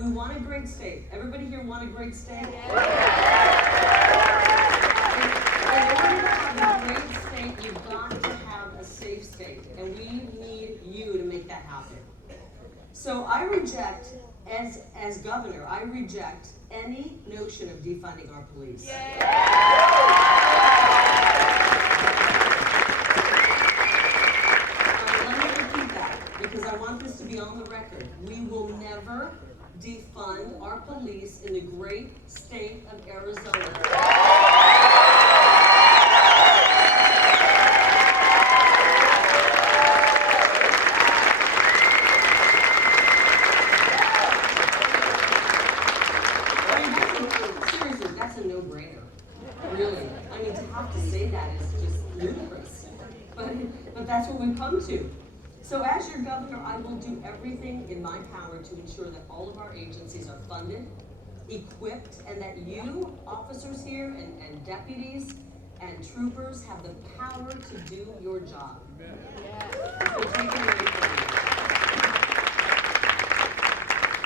We want a great state. Everybody here want a great state? In order to have a great state, you've got to have a safe state. And we need you to make that happen. So I reject, as governor, I reject any notion of defunding our police. Let me repeat that, because I want this to be on the record. We will never defund our police in the great state of Arizona. But that's what we've come to. So as your governor, I will do everything in my power to ensure that all of our agencies are funded, equipped, and that you, officers here, and deputies, and troopers have the power to do your job.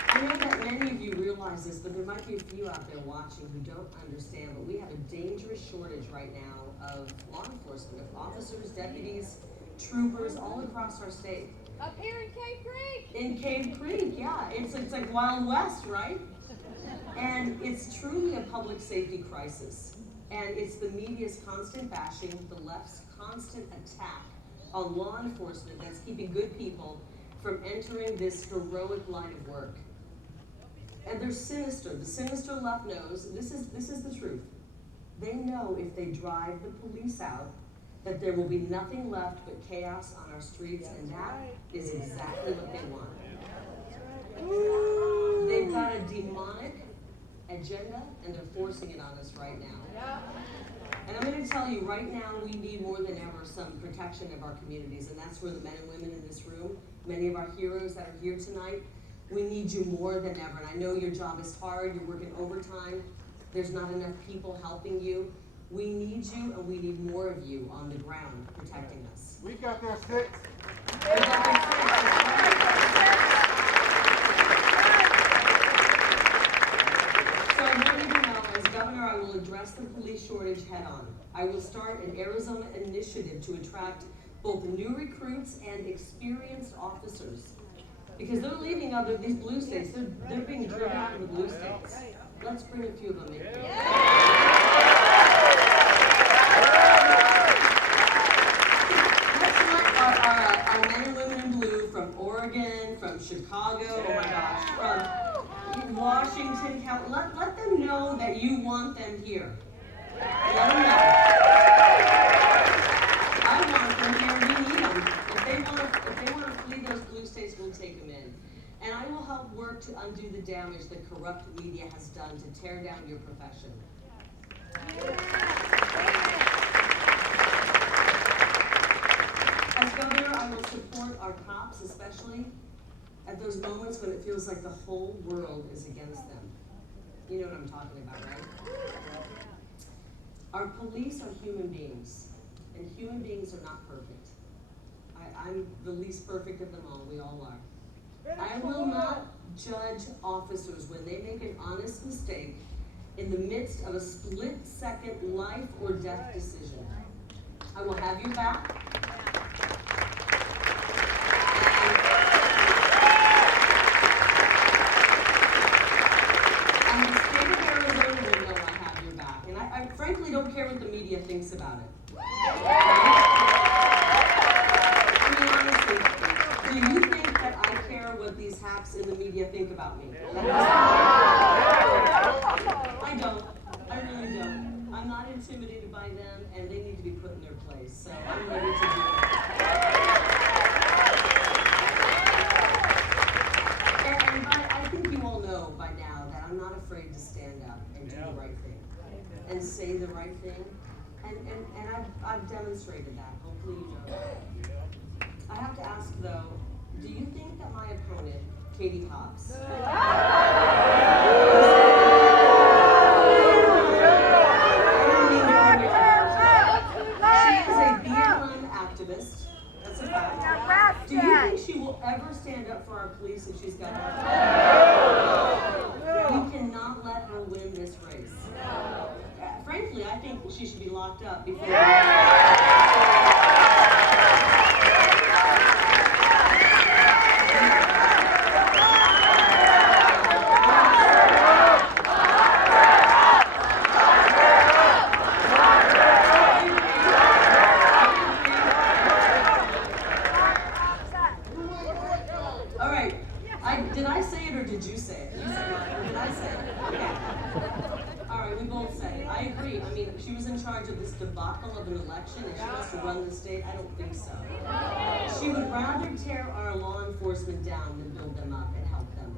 I know that many of you realize this, but there might be a few out there watching who don't understand, but we have a dangerous shortage right now of law enforcement, of officers, deputies, troopers all across our state. Up here in Cave Creek. In Cave Creek, yeah. It's like Wild West, right? And it's truly a public safety crisis. And it's the media's constant bashing, the left's constant attack on law enforcement that's keeping good people from entering this heroic line of work. And they're sinister. The sinister left knows, this is the truth. They know if they drive the police out, that there will be nothing left but chaos on our streets, and that is exactly what they want. They've got a demonic agenda, and they're forcing it on us right now. And I'm going to tell you, right now, we need more than ever some protection of our communities, and that's where the men and women in this room, many of our heroes that are here tonight, we need you more than ever. And I know your job is hard, you're working overtime, there's not enough people helping you. We need you, and we need more of you on the ground protecting us. We got their six. So I want you to know, as governor, I will address the police shortage head on. I will start an Arizona initiative to attract both new recruits and experienced officers. Because they're leaving other these blue states, they're being driven out of the blue states. Let's bring a few of them in here. Our men and women in blue from Oregon, from Chicago, oh my gosh, from Washington County. Let them know that you want them here. Let them know. I want them here. We need them. If they want to flee those blue states, we'll take them in. And I will help work to undo the damage that corrupt media has done to tear down your profession. As governor, I will support our cops, especially at those moments when it feels like the whole world is against them. You know what I'm talking about, right? Our police are human beings, and human beings are not perfect. I'm the least perfect of them all, we all are. I will not judge officers when they make an honest mistake in the midst of a split-second life or death decision. I will have your back. And the state of Arizona will know I have your back. And I frankly don't care what the media thinks about it. I mean, honestly, do you think that I care what these hacks in the media think about me? I don't. I really don't. I'm not intimidated by them, and they need to be put in their place. So I'm ready to do it. And I think you all know by now that I'm not afraid to stand up and do the right thing and say the right thing. And I've demonstrated that. Hopefully you know that. I have to ask though, do you think that my opponent, Katie Hobbs, she is a BLM activist, that's a fact. Do you think she will ever stand up for our police if she's got that? it or did you say it? You said it, or did I say it? Okay. All right, we both said it. I agree. I mean, she was in charge of this debacle of an election and she wants to run the state. I don't think so. She would rather tear our law enforcement down than build them up and help them.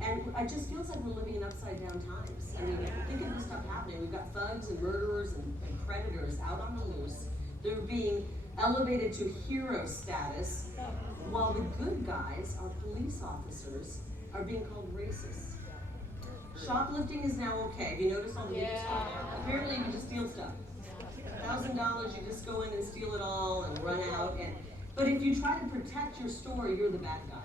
And it just feels like we're living in upside down times. I mean, think of this stuff happening. We've got thugs and murderers and predators out on the loose. They're being elevated to hero status, while the good guys, our police officers, are being called racist. Shoplifting is now okay. Have you noticed all the video stuff? Apparently you can just steal stuff. $1,000, you just go in and steal it all and run out. But if you try to protect your store, you're the bad guy.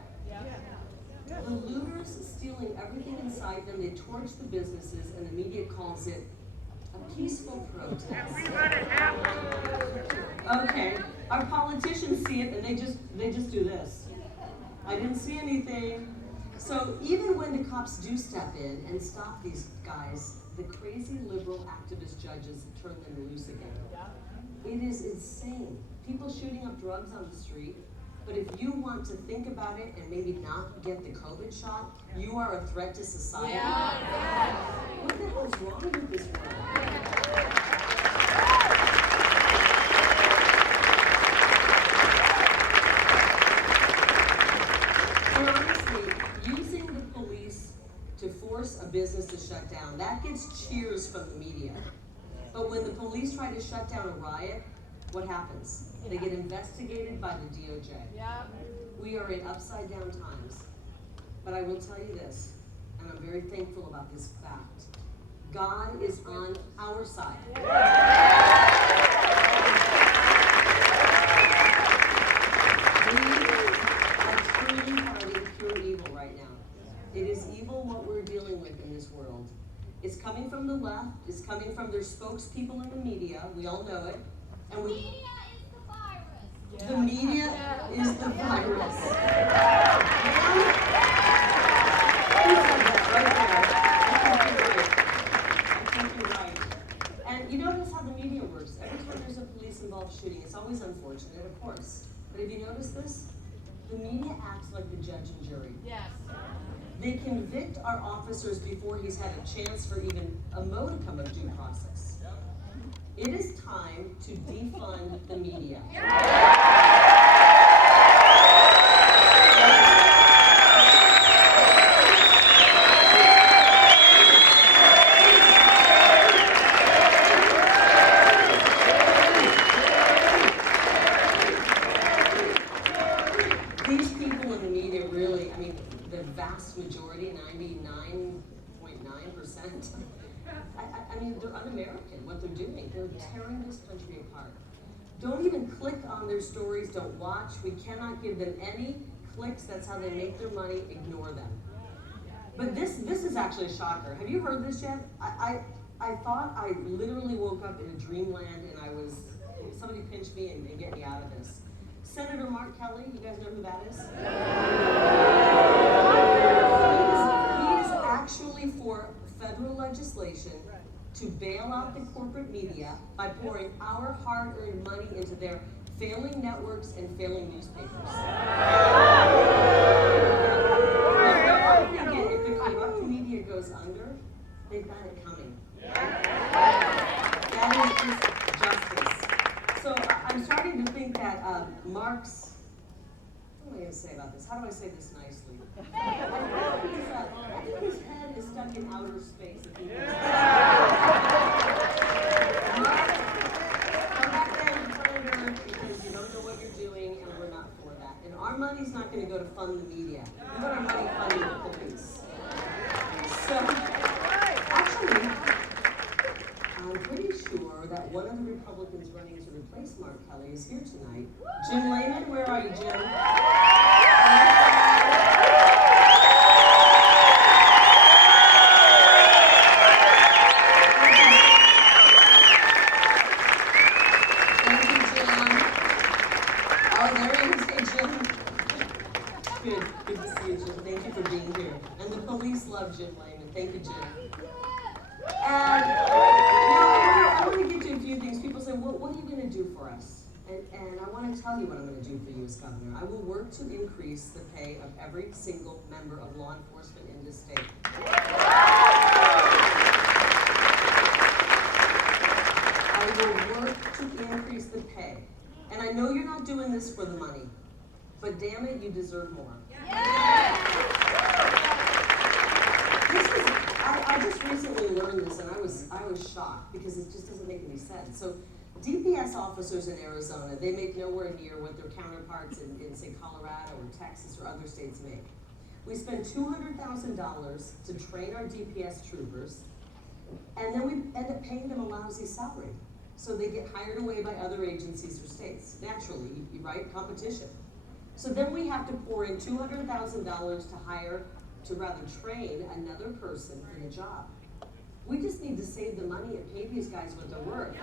The looters stealing everything inside them, they torch the businesses, and the media calls it a peaceful protest. Okay, our politicians see it and they just do this. I didn't see anything. So even when the cops do step in and stop these guys, the crazy liberal activist judges turn them loose again. It is insane. People shooting up drugs on the street. But if you want to think about it and maybe not get the COVID shot, you are a threat to society. What the hell is wrong with this world? And honestly, using the police to force a business to shut down, that gets cheers from the media. But when the police try to shut down a riot, what happens? They get investigated by the DOJ. We are in upside down times. But I will tell you this, and I'm very thankful about this fact. God is on our side. We are truly fighting pure evil right now. It is evil what we're dealing with in this world. It's coming from the left. It's coming from their spokespeople in the media. We all know it. And we. The media is the virus. Who said that right there? I think you're right. And you notice how the media works. Every time there's a police-involved shooting, it's always unfortunate, of course. But have you noticed this? The media acts like the judge and jury. Yes. They convict our officers before he's had a chance for even a modicum of due process. It is time to defund the media. These people in the media really, I mean, the vast majority, 99.9%, I mean, they're un-American, what they're doing. They're tearing this country apart. Don't even click on their stories, don't watch. We cannot give them any clicks. That's how they make their money. Ignore them. But this is actually a shocker. Have you heard this yet? I thought I literally woke up in a dreamland and somebody pinched me and get me out of this. Senator Mark Kelly, you guys know who that is? He is actually for federal legislation to bail out the corporate media by pouring our hard-earned money into their failing networks and failing newspapers. I'm thinking if the corrupt media goes under, they've got it coming. That is just justice. So I'm starting to think that Mark's, what am I going to say about this? How do I say this nicely? I think his head is stuck in outer space. Mark, come back down to planet Earth because you don't know what you're doing and we're not for that. And our money's not going to go to fund the media. We want our money funding the police. So, actually, I'm pretty sure that one of the Republicans running to replace Mark Kelly is here tonight. Jim Lehman, where are you, Jim? Thank you, Jim. Oh, there he is. Hey, Jim. Good to see you, Jim. Thank you for being here. And the police love Jim Lehman. Thank you, Jim. And now I want to get to a few things. People say, well, what are you going to do for us? And I want to tell you what I'm going to do for you as governor. I will work to increase the pay of every single member of law enforcement in this state. I will work to increase the pay. And I know you're not doing this for the money, but damn it, you deserve more. I just recently learned this, and I was shocked because it just doesn't make any sense. So DPS officers in Arizona, they make nowhere near what their counterparts in say, Colorado or Texas or other states make. We spend $200,000 to train our DPS troopers, and then we end up paying them a lousy salary. So they get hired away by other agencies or states. Naturally, right? Competition. So then we have to pour in $200,000 to rather train another person in a job. We just need to save the money and pay these guys what they're worth.